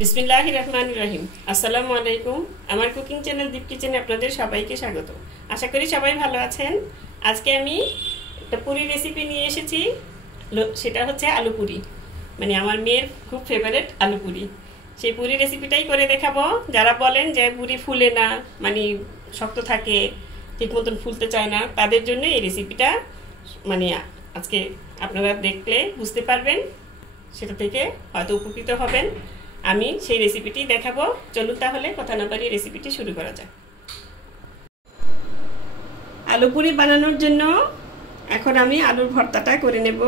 বিসমিল্লাহির রহমানির রহিম। আসসালামু আলাইকুম। আমার কুকিং চ্যানেল দীপ কিচেনে আপনাদের সবাইকে স্বাগত। আশা করি সবাই ভালো আছেন। আজকে আমি একটা পুরি রেসিপি নিয়ে এসেছি। সেটা হচ্ছে আলু পুরি, মানে আমার মেয়ের খুব ফেভারিট আলু পুরি। সেই পুরি রেসিপিটাই করে দেখাবো। যারা বলেন যে পুরি ফুলে না, মানে শক্ত থাকে, ঠিক মতন ফুলতে চায় না, তাদের জন্য এই রেসিপিটা মানে আজকে আপনারা দেখলে বুঝতে পারবেন, সেটা থেকে হয়তো উপকৃত হবেন। আমি সেই রেসিপিটি দেখাবো। চলুন তাহলে কথা না বাড়িয়ে রেসিপিটি শুরু করা যাক। আলু পুরি বানানোর জন্য এখন আমি আলুর ভর্তাটা করে নেব।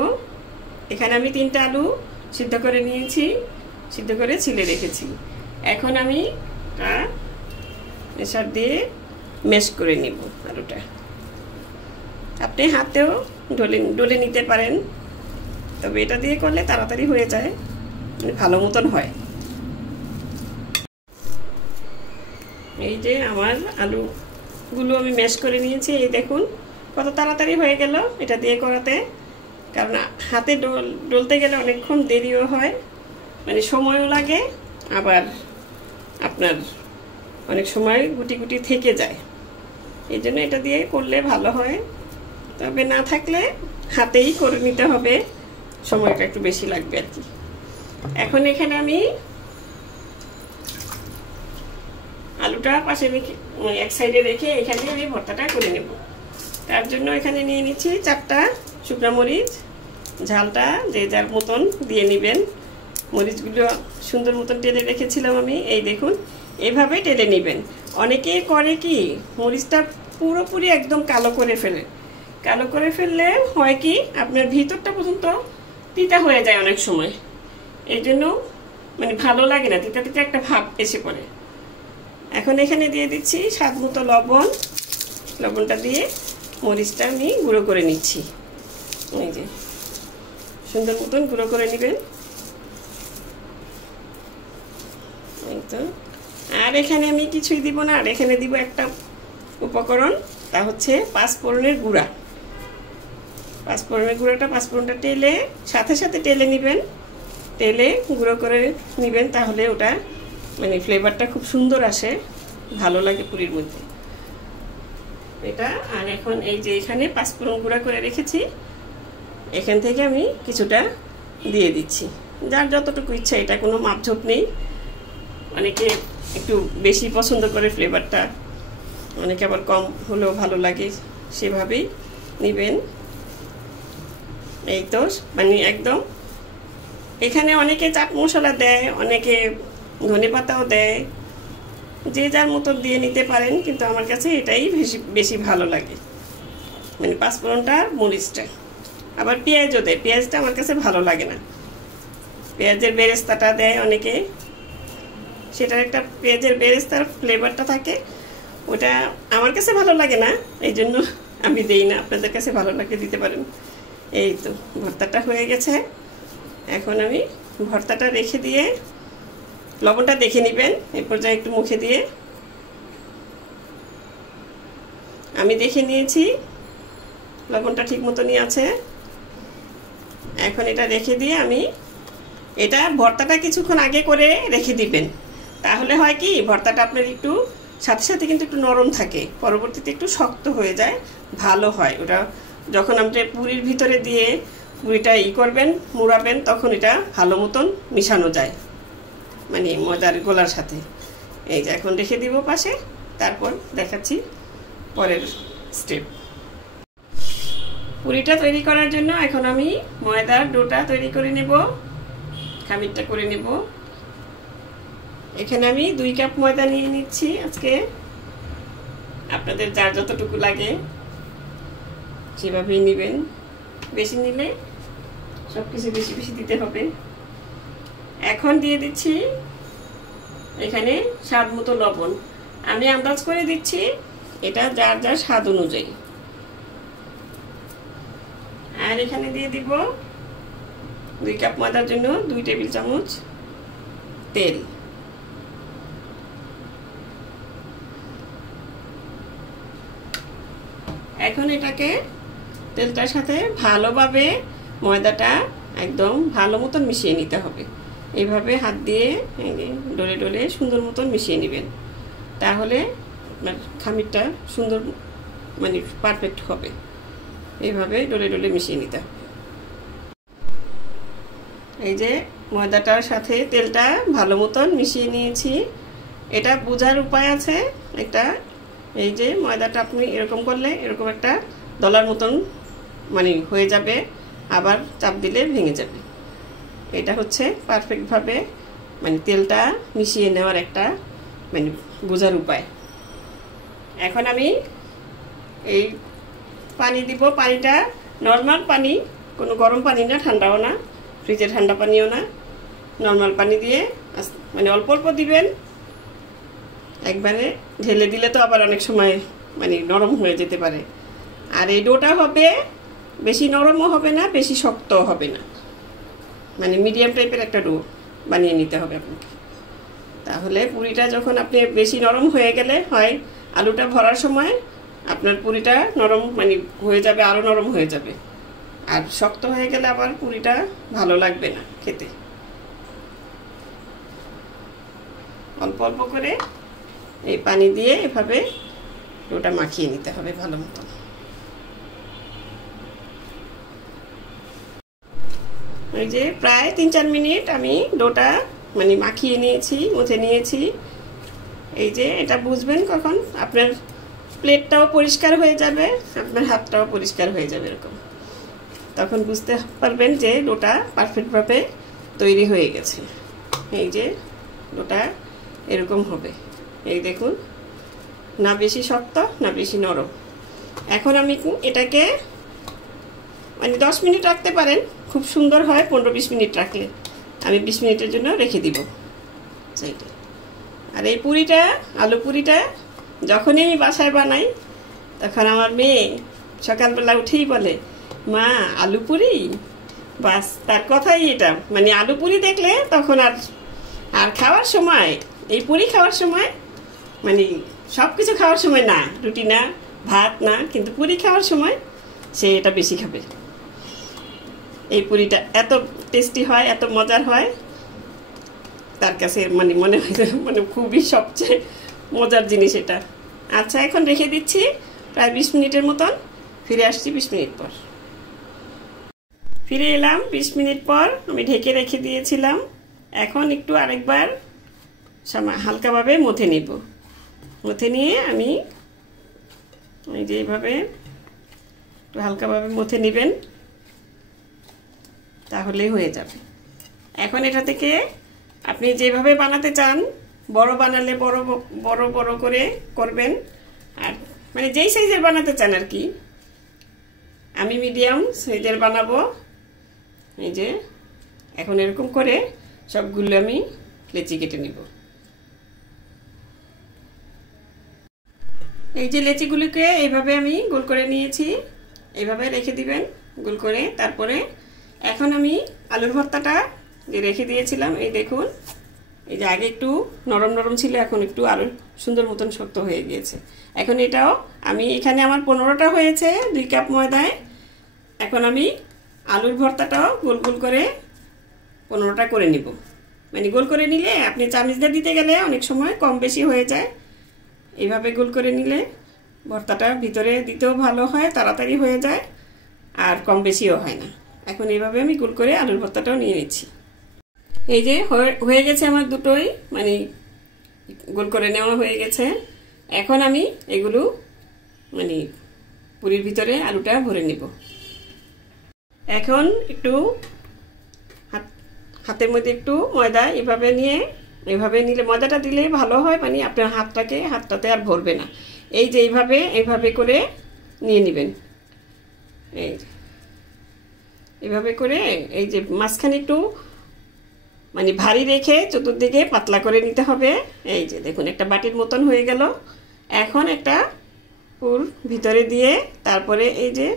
এখানে আমি 3টা আলু সিদ্ধ করে নিয়েছি, সিদ্ধ করে ছিলে রেখেছি। এখন আমি প্রেসার দিয়ে ম্যাশ করে নেব আলুটা। আপনি হাতেও ডলে নিতে পারেন, তবে এটা দিয়ে করলে তাড়াতাড়ি হয়ে যায়, মানে ভালো মতন হয়। এই যে আমার আলুগুলো আমি ম্যাশ করে নিয়েছি। এই দেখুন কত তাড়াতাড়ি হয়ে গেল এটা দিয়ে করাতে। কারণ হাতে ডলতে গেলে অনেকক্ষণ দেরিও হয়, মানে সময়ও লাগে, আবার আপনার অনেক সময় গুটি গুটি থেকে যায়। এই জন্য এটা দিয়ে করলে ভালো হয়, তবে না থাকলে হাতেই করে নিতে হবে, সময়টা একটু বেশি লাগবে আর কি। এখন এখানে আমি আলুটা পাশে এক সাইডে রেখে এখানে আমি ভর্তাটা করে নেব। তার জন্য এখানে নিয়ে নিচ্ছি 4টা শুকনা মরিচ। ঝালটা যে যার মতন দিয়ে নেবেন। মরিচগুলো সুন্দর মতন টেলে রেখেছিলাম আমি, এই দেখুন এইভাবে টেলে নেবেন। অনেকে করে কি, মরিচটা পুরোপুরি একদম কালো করে ফেলে। কালো করে ফেললে হয় কি, আপনার ভিতরটা পর্যন্ত তিতা হয়ে যায় অনেক সময়। এই জন্য মানে ভালো লাগে না, তিতা তিতা একটা ভাব এসে পড়ে। এখন এখানে দিয়ে দিচ্ছি স্বাদ মতো লবণ। লবণটা দিয়ে মরিচটা আমি গুঁড়ো করে নিচ্ছি। এই যে সুন্দর মতন গুঁড়ো করে নেবেন। এই তো। আর এখানে আমি কিছুই দিব না, আর এখানে দিব একটা উপকরণ, তা হচ্ছে পাঁচফোড়নের গুঁড়া। পাঁচফোড়নের গুঁড়াটা, পাঁচফোড়নটা টেলে সাথে সাথে টেলে নেবেন, টেলে গুঁড়ো করে নেবেন, তাহলে ওটা মানে ফ্লেভারটা খুব সুন্দর আসে, ভালো লাগে পুরির মধ্যে এটা। আর এখন এই যে এখানে পাঁচফোড়ন গুঁড়া করে রেখেছি, এখান থেকে আমি কিছুটা দিয়ে দিচ্ছি, যার যতটুকু ইচ্ছা। এটা কোনো মাপঝোপ নেই। অনেকে একটু বেশি পছন্দ করে ফ্লেভারটা, অনেকে আবার কম হলেও ভালো লাগে, সেভাবেই নেবেন। এই তো মানে একদম। এখানে অনেকে চাট মশলা দেয়, অনেকে ধনেপাতাও দেয়, যে যার মতো দিয়ে নিতে পারেন, কিন্তু আমার কাছে এটাই বেশি ভালো লাগে, মানে পাঁচফোড়নটা, মরিচটা। আবার পেঁয়াজও দেয়, পেঁয়াজটা আমার কাছে ভালো লাগে না। পেঁয়াজের বেরেস্তাটা দেয় অনেকে, সেটার একটা পেঁয়াজের বেরেস্তার ফ্লেভারটা থাকে, ওটা আমার কাছে ভালো লাগে না, এই জন্য আমি দেই না। আপনাদের কাছে ভালো লাগে দিতে পারেন। এই তো ভর্তাটা হয়ে গেছে। এখন আমি ভর্তাটা রেখে দিয়ে লবণটা দেখে নেবেন এই পর্যায়ে একটু মুখে দিয়ে। আমি দেখে নিয়েছি লবণটা ঠিক মতনই আছে। এখন এটা রেখে দিয়ে আমি এটা ভর্তাটা কিছুক্ষণ আগে করে রেখে দিবেন, তাহলে হয় কি, ভর্তাটা আপনার একটু সাথে সাথে কিন্তু একটু নরম থাকে, পরবর্তীতে একটু শক্ত হয়ে যায়, ভালো হয় ওটা। যখন আপনি পুরির ভিতরে দিয়ে পুরিটা করবেন, মুড়াবেন, তখন এটা ভালো মতন মিশানো যায়, মানে ময়দার গোলার সাথে। এই যে এখন রেখে দিব পাশে, তারপর দেখাচ্ছি পরের স্টেপ। পুরিটা তৈরি করার জন্য এখন আমি ময়দার ডোটা তৈরি করে নেব, খামিরটা করে নেব। এখানে আমি 2 কাপ ময়দা নিয়ে নিচ্ছি আজকে। আপনাদের যার যতটুকু লাগে সেভাবেই নেবেন, বেশি নিলে সবকিছু বেশি বেশি দিতে হবে। এখন দিয়ে দিচ্ছি এখানে স্বাদ মতো লবণ। আমি আন্দাজ করে দিচ্ছি, এটা যার যার স্বাদ অনুযায়ী। আর এখানে দিয়ে দিব 2 কাপ ময়দার জন্য 2 টেবিল চামচ তেল। এখন এটাকে তেলটার সাথে ভালোভাবে ময়দাটা একদম ভালো মতন মিশিয়ে নিতে হবে। এইভাবে হাত দিয়ে ডলে ডলে সুন্দর মতন মিশিয়ে নেবেন, তাহলে আপনার খামিরটা সুন্দর মানে পারফেক্ট হবে। এইভাবে ডলে ডলে মিশিয়ে নিতে হবে। এই যে ময়দাটার সাথে তেলটা ভালো মতন মিশিয়ে নিয়েছি। এটা বোঝার উপায় আছে একটা, এই যে ময়দাটা আপনি এরকম করলে এরকম একটা দলার মতন মানে হয়ে যাবে, আবার চাপ দিলে ভেঙে যাবে। এটা হচ্ছে পারফেক্টভাবে মানে তেলটা মিশিয়ে নেওয়ার একটা মানে বোঝার উপায়। এখন আমি এই পানি দিব, পানিটা নর্মাল পানি, কোনো গরম পানি না, ঠান্ডাও না, ফ্রিজের ঠান্ডা পানিও না, নর্মাল পানি দিয়ে মানে অল্প অল্প দিবেন। একবারে ঢেলে দিলে তো আবার অনেক সময় মানে নরম হয়ে যেতে পারে। আর এই ডোটা হবে বেশি নরমও হবে না, বেশি শক্তও হবে না, মানে মিডিয়াম টাইপের একটা ডো বানিয়ে নিতে হবে আপনাকে। তাহলে পুরিটা যখন আপনি বেশি নরম হয়ে গেলে হয় আলুটা ভরার সময় আপনার পুরিটা নরম মানে হয়ে যাবে, আরও নরম হয়ে যাবে। আর শক্ত হয়ে গেলে আবার পুরিটা ভালো লাগবে না খেতে। অল্প অল্প করে এই পানি দিয়ে এভাবে ডোটা মাখিয়ে নিতে হবে ভালো মতো। ওই যে প্রায় 3-4 মিনিট আমি ডোটা মানে মাখিয়ে নিয়েছি, মুছে নিয়েছি। এই যে এটা বুঝবেন কখন আপনার প্লেটটাও পরিষ্কার হয়ে যাবে, আপনার হাতটাও পরিষ্কার হয়ে যাবে, এরকম তখন বুঝতে পারবেন যে ডোটা পারফেক্টভাবে তৈরি হয়ে গেছে। এই যে ডোটা এরকম হবে, এই দেখুন, না বেশি শক্ত না বেশি নরম। এখন আমি এটাকে মানে 10 মিনিট রাখতে পারেন, খুব সুন্দর হয় 15-20 মিনিট রাখলে। আমি 20 মিনিটের জন্য রেখে দিব সেইটা। আর এই পুরিটা, আলু পুরিটা যখনই আমি বাসায় বানাই তখন আমার মেয়ে সকালবেলা উঠেই বলে, মা আলু পুরি, বাস তার কথাই এটা, মানে আলু পুরি দেখলে তখন আর খাওয়ার সময়, এই পুরি খাওয়ার সময় মানে সব কিছু খাওয়ার সময় না, রুটি না, ভাত না, কিন্তু পুরি খাওয়ার সময় সে এটা বেশি খাবে। এই পুরিটা এত টেস্টি হয়, এত মজার হয়, তার কাছে মানে মনে হয় মানে খুবই সবচেয়ে মজার জিনিস এটা। আচ্ছা, এখন রেখে দিচ্ছি প্রায় 20 মিনিটের মতন, ফিরে আসছি 20 মিনিট পর। ফিরে এলাম 20 মিনিট পর, আমি ঢেকে রেখে দিয়েছিলাম। এখন একটু আরেকবার হালকাভাবে মথে নিব। মথে নিয়ে আমি এই যে এইভাবে একটু হালকাভাবে মথে নেবেন, তাহলেই হয়ে যাবে। এখন এটা থেকে আপনি যেভাবে বানাতে চান, বড় বানালে বড় বড় বড় করে করবেন, আর মানে যেই সাইজের বানাতে চান আর কি। আমি মিডিয়াম সাইজের বানাবো। এই যে এখন এরকম করে সবগুলো আমি লেচি কেটে নিব। এই যে লেচিগুলিকে এইভাবে আমি গোল করে নিয়েছি, এইভাবে রেখে দিবেন গোল করে। তারপরে এখন আমি আলুর ভর্তাটা যে রেখে দিয়েছিলাম, এই দেখুন, এই যে আগে একটু নরম নরম ছিল, এখন একটু আরো সুন্দর মতন শক্ত হয়ে গিয়েছে। এখন এটাও আমি এখানে আমার 15টা হয়েছে 2 কাপ ময়দায়। এখন আমি আলুর ভর্তাটাও গোল গোল করে 15টা করে নিব। মানে গোল করে নিলে আপনি চামিচ দিয়ে দিতে গেলে অনেক সময় কম বেশি হয়ে যায়। এইভাবে গোল করে নিলে ভর্তাটা ভিতরে দিতেও ভালো হয়, তাড়াতাড়ি হয়ে যায়, আর কম বেশিও হয় না। এখন এইভাবে আমি গোল করে আলুর ভর্তাটাও নিয়ে নিচ্ছি। এই যে হয়ে গেছে আমার দুটোই, মানে গোল করে নেওয়া হয়ে গেছে। এখন আমি এগুলো মানে পুরির ভিতরে আলুটা ভরে নিব। এখন একটু হাতের মধ্যে একটু ময়দা এভাবে নিয়ে, এইভাবে নিলে ময়দাটা দিলে ভালো হয়, মানে আপনার হাতটাতে আর ভরবে না। এই যে এইভাবে করে নিয়ে নেবেন। এইভাবে করে এই যে মাঝখানে একটু মানে ভারী রেখে চতুর্দিকে পাতলা করে নিতে হবে। এই যে দেখুন, একটা বাটির মতন হয়ে গেল। এখন একটা পুর ভিতরে দিয়ে তারপরে এই যে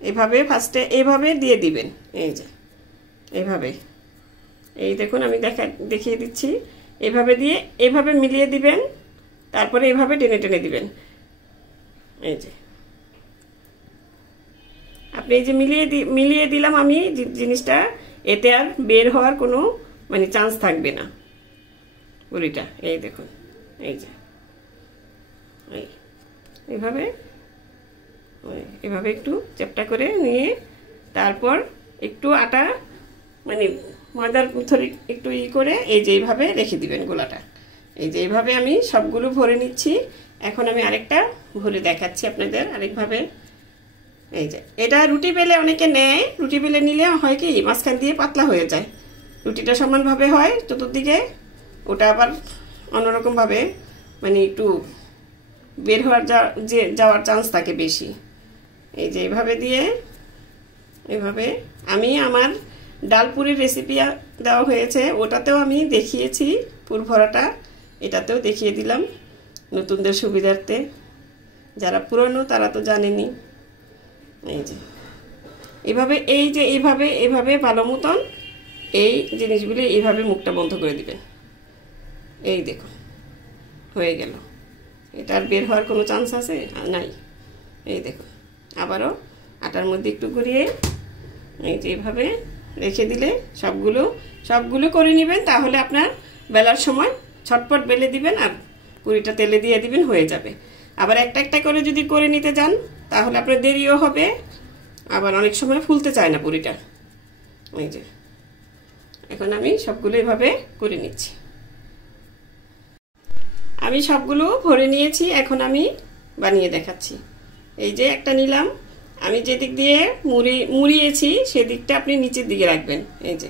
এইভাবে ফার্স্টে এইভাবে দিয়ে দিবেন। এই যে এইভাবে, এই দেখুন আমি দেখিয়ে দিচ্ছি। এইভাবে দিয়ে এইভাবে মিলিয়ে দিবেন, তারপরে এইভাবে টেনে টেনে দিবেন। এই যে আপনি এই যে মিলিয়ে দিলাম আমি জিনিসটা। এতে আর বের হওয়ার কোনো মানে চান্স থাকবে না পুরিটা। এই দেখুন, এই যে এইভাবে এভাবে একটু চ্যাপটা করে নিয়ে তারপর একটু আটা মানে ময়দার থরি একটু করে এই যে এইভাবে রেখে দিবেন গোলাটা। এই যে এইভাবে আমি সবগুলো ভরে নিচ্ছি। এখন আমি আরেকটা ভরে দেখাচ্ছি আপনাদের আরেকভাবে। এই যে এটা রুটি বেলে অনেকে নেয়, রুটি বেলে নিলে হয় কি মাঝখান দিয়ে পাতলা হয়ে যায়, রুটিটা সমানভাবে হয় চতুর্দিকে, ওটা আবার অন্যরকমভাবে মানে একটু বের হওয়ার যাওয়ার চান্স থাকে বেশি। এই যে এইভাবে দিয়ে এভাবে আমি আমার ডালপুরির রেসিপি দেওয়া হয়েছে, ওটাতেও আমি দেখিয়েছি পুর ভরাটা, এটাতেও দেখিয়ে দিলাম নতুনদের সুবিধার্থে, যারা পুরনো তারা তো জানেনি। এই যে এভাবে এই যে এইভাবে এভাবে ভালো মতন এই জিনিসগুলি এইভাবে মুখটা বন্ধ করে দিবেন। এই দেখুন হয়ে গেল, এটা আর বের হওয়ার কোনো চান্স আছে নাই। এই দেখুন আবারও আটার মধ্যে একটু ঘুরিয়ে এই যে এইভাবে রেখে দিলে সবগুলো করে নেবেন, তাহলে আপনার বেলার সময় ছটপট বেলে দিবেন আর পুরিটা তেলে দিয়ে দিবেন, হয়ে যাবে। আবার একটা একটা করে যদি করে নিতে যান তাহলে আপনার দেরিও হবে, আবার অনেক সময় ফুলতে চায় না পুরিটা। এই যে এখন আমি সবগুলো এভাবে করে নিচ্ছি। আমি সবগুলো ভরে নিয়েছি, এখন আমি বানিয়ে দেখাচ্ছি। এই যে একটা নিলাম, আমি যেদিক দিয়ে মুড়িয়েছি সেদিকটা আপনি নিচের দিকে রাখবেন। এই যে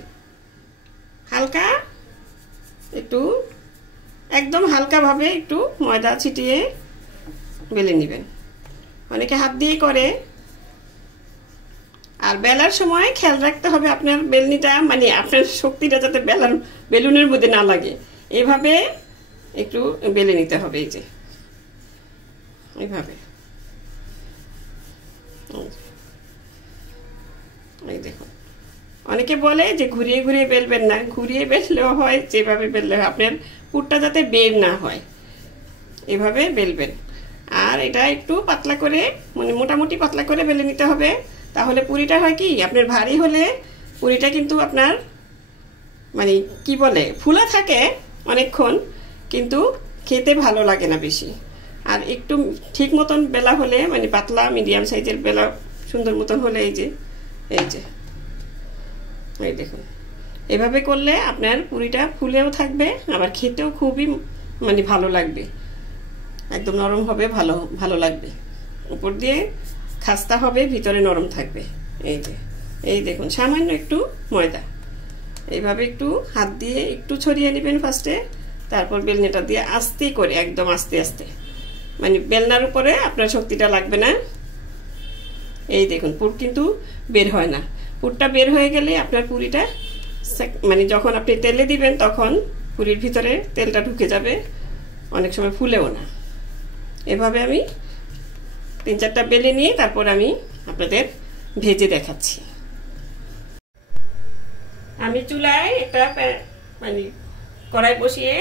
হালকা একটু একদম হালকাভাবে একটু ময়দা ছিটিয়ে বেলে নেবেন, অনেকে হাত দিয়ে করে। আর বেলার সময় খেয়াল রাখতে হবে আপনার বেলনিটা মানে আপনার শক্তিটা যাতে বেলুনের মধ্যে না লাগে, এভাবে একটু বেলে নিতে হবে। এই যে এইভাবে এই দেখুন, অনেকে বলে যে ঘুরিয়ে ঘুরিয়ে বেলবেন না, ঘুরিয়ে বেললেও হয়, যেভাবে বেললে হয় আপনার পুরটা যাতে বের না হয় এভাবে বেলবেন। আর এটা একটু পাতলা করে মানে মোটামুটি পাতলা করে বেলে নিতে হবে, তাহলে পুরিটা হয় কি আপনার ভারী হলে পুরিটা কিন্তু আপনার মানে কি বলে ফুলা থাকে অনেকক্ষণ, কিন্তু খেতে ভালো লাগে না বেশি। আর একটু ঠিক মতন বেলা হলে মানে পাতলা মিডিয়াম সাইজের বেলা সুন্দর মতন হলে এই যে এই দেখুন এভাবে করলে আপনার পুরিটা ফুলেও থাকবে, আবার খেতেও খুবই মানে ভালো লাগবে, একদম নরম হবে, ভালো লাগবে, উপর দিয়ে খাস্তা হবে, ভিতরে নরম থাকবে। এই যে এই দেখুন সামান্য একটু ময়দা এইভাবে একটু হাত দিয়ে একটু ছড়িয়ে নেবেন ফার্স্টে, তারপর বেলনাটা দিয়ে আস্তে করে একদম আস্তে আস্তে মানে বেলনার উপরে আপনার শক্তিটা লাগবে না। এই দেখুন পুর কিন্তু বের হয় না, পুরটা বের হয়ে গেলে আপনার পুরিটা মানে যখন আপনি তেলে দিবেন তখন পুরির ভিতরে তেলটা ঢুকে যাবে, অনেক সময় ফুলেও না। এভাবে আমি 3-4টা বেলে নিয়ে তারপর আমি আপনাদের ভেজে দেখাচ্ছি। আমি চুলায় একটা মানে কড়াই বসিয়ে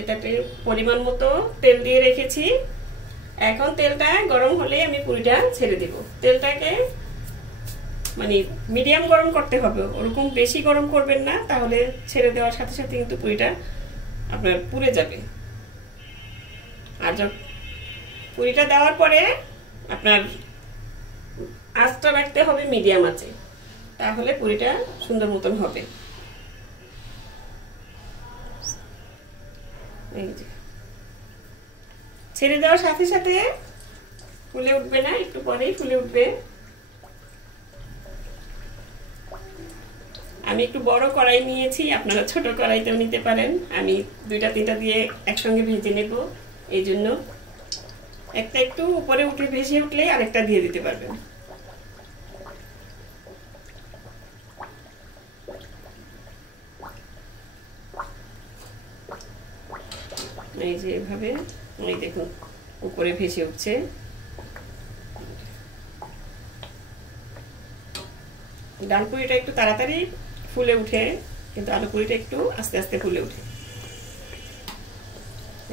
এটাতে পরিমাণ মতো তেল দিয়ে রেখেছি। এখন তেলটা গরম হলে আমি পুরিটা ছেড়ে দেব। তেলটাকে মানে মিডিয়াম গরম করতে হবে, ওরকম বেশি গরম করবেন না, তাহলে ছেড়ে দেওয়ার সাথে সাথে কিন্তু পুরিটা আপনার পুড়ে যাবে। আর পুরিটা দেওয়ার পরে আপনার আঁচটা রাখতে হবে মিডিয়াম আঁচে, তাহলে পুরিটা সুন্দর মতন হবে। এই যে ছেড়ে দেওয়ার সাথে সাথে ফুলে উঠবে না, একটু পরেই ফুলে উঠবে। আমি একটু বড় কড়াই নিয়েছি, আপনারা ছোট কড়াইতেও নিতে পারেন। আমি 2-3টা দিয়ে একসঙ্গে ভেজে নেব, এই জন্য একটা একটু উপরে উঠে ভেসে উঠলে আরেকটা দিয়ে দিতে পারবেন। এই যে এভাবে এই দেখুন উপরে ভেসে উঠছে। ডাল পুরিটা একটু তাড়াতাড়ি ফুলে উঠে, কিন্তু আলু পুরিটা একটু আস্তে আস্তে ফুলে উঠে।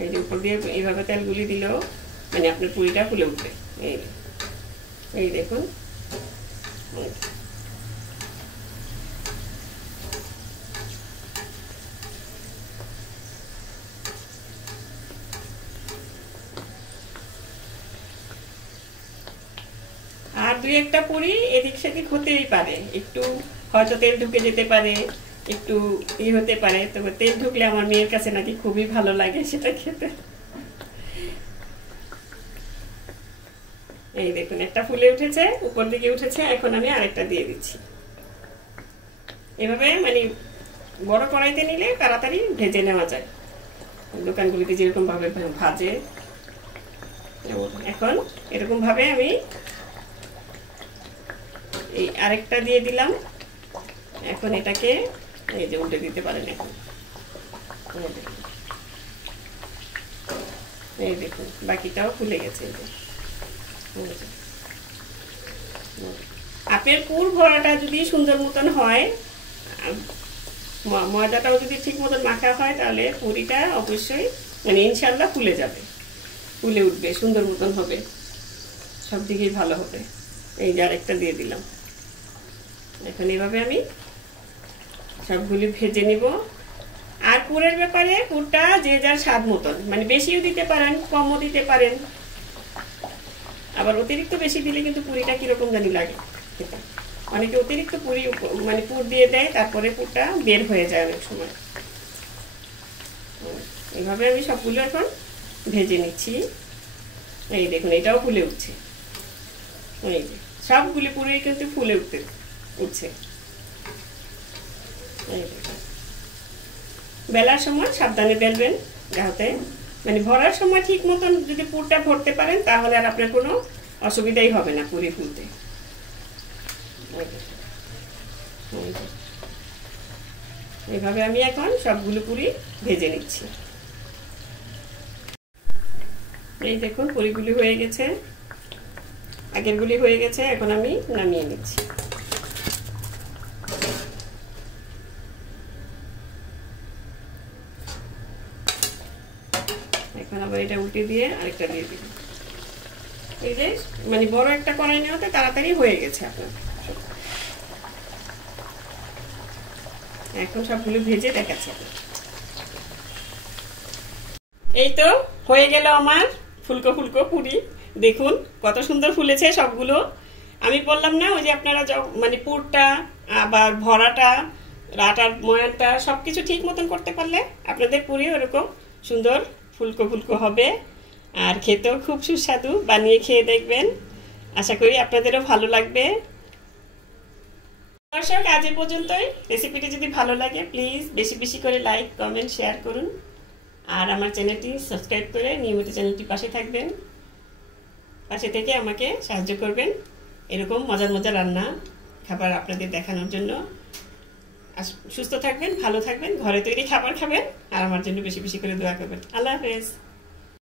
এই যে উপর দিয়ে এইভাবে তেলগুলি দিলেও মানে আপনার পুরিটা ফুলে উঠবে। এই দেখুন দুই একটা পুরি এদিক সেদিক হতেই পারে, একটু হয়তো তেল ঢুকে যেতে পারে, একটু হতে পারে, তবে তেল ঢুকলে আমার মেয়ের কাছে নাকি খুবই ভালো লাগে সেটা খেতে। এই দেখুন একটা ফুলে উঠেছে, উপর দিকে উঠেছে, এখন আমি আরেকটা দিয়ে দিচ্ছি। এভাবে মানে বড় কড়াইতে নিলে তাড়াতাড়ি ভেজে নেওয়া যায়, দোকানগুলিতে যেরকম ভাবে ভাজে। এখন এরকম ভাবে আমি এই আরেকটা দিয়ে দিলাম। এখন এটাকে এই যে উল্টে দিতে পারেন। এখন এই দেখুন বাকিটাও ফুলে গেছে। আপেল পুর ভরাটা যদি সুন্দর মতন হয়, ময়দাটাও যদি ঠিক মতন মাখা হয়, তাহলে পুরিটা অবশ্যই মানে ইনশাল্লাহ ফুলে যাবে, ফুলে উঠবে, সুন্দর মতন হবে, সব দিকেই ভালো হবে। এই যে আরেকটা দিয়ে দিলাম। এখন এভাবে আমি সবগুলি ভেজে নিব। আর পুরের ব্যাপারে পুরটা যে যার স্বাদ মতন, মানে বেশিও দিতে পারেন, কমও দিতে পারেন। আবার অতিরিক্ত বেশি দিলে কিন্তু পুরিটা কিরকম জানি লাগে খেতে। অনেকে অতিরিক্ত পুরি মানে পুর দিয়ে দেয়, তারপরে পুরটা বের হয়ে যায় অনেক সময়। এইভাবে আমি সবগুলো এখন ভেজে নিচ্ছি। এই দেখুন এটাও ফুলে উঠছে। এই যে সবগুলি পুরি কিন্তু ফুলে উঠছে। বেলার সময় সাবধানে বেলবেন, যাতে মানে ভরার সময় ঠিক মতন যদি পুরটা ভরতে পারেন, তাহলে আর আপনার কোনো অসুবিধাই হবে না পুরি ফুলতে। এইভাবে আমি এখন সবগুলো পুরি ভেজে নিচ্ছি। এই দেখুন পুরিগুলি হয়ে গেছে, আগেরগুলি হয়ে গেছে, এখন আমি নামিয়ে নিচ্ছি। এখন আবার এটা উল্টে দিয়ে আরেকটা দিয়ে দিব। এই যে মানে বড় একটা কড়াই নেওয়াতে তাড়াতাড়ি হয়ে গেছে আপনার। এখন সবগুলো ভেজে দেখাচ্ছি। এই তো হয়ে গেল আমার ফুলকো ফুলকো পুরি। দেখুন কত সুন্দর ফুলেছে সবগুলো। আমি বললাম না ওই যে আপনারা মানে পুরটা আবার ভরাটা, আটার ময়ানটা সবকিছু ঠিক মতন করতে পারলে আপনাদের পুরি ওরকম সুন্দর ফুলকো ফুলকো হবে, আর খেতেও খুব সুস্বাদু। বানিয়ে খেয়ে দেখবেন, আশা করি আপনাদেরও ভালো লাগবে। দর্শক আজ এ পর্যন্তই। রেসিপিটি যদি ভালো লাগে প্লিজ বেশি বেশি করে লাইক, কমেন্ট, শেয়ার করুন। আর আমার চ্যানেলটি সাবস্ক্রাইব করে নিয়মিত চ্যানেলটির পাশে থাকবেন, পাশে থেকে আমাকে সাহায্য করবেন এরকম মজার মজার রান্না খাবার আপনাদের দেখানোর জন্য। সুস্থ থাকবেন, ভালো থাকবেন, ঘরে তৈরি খাবার খাবেন, আর আমার জন্য বেশি বেশি করে দোয়া করবেন। আল্লাহ হাফেজ।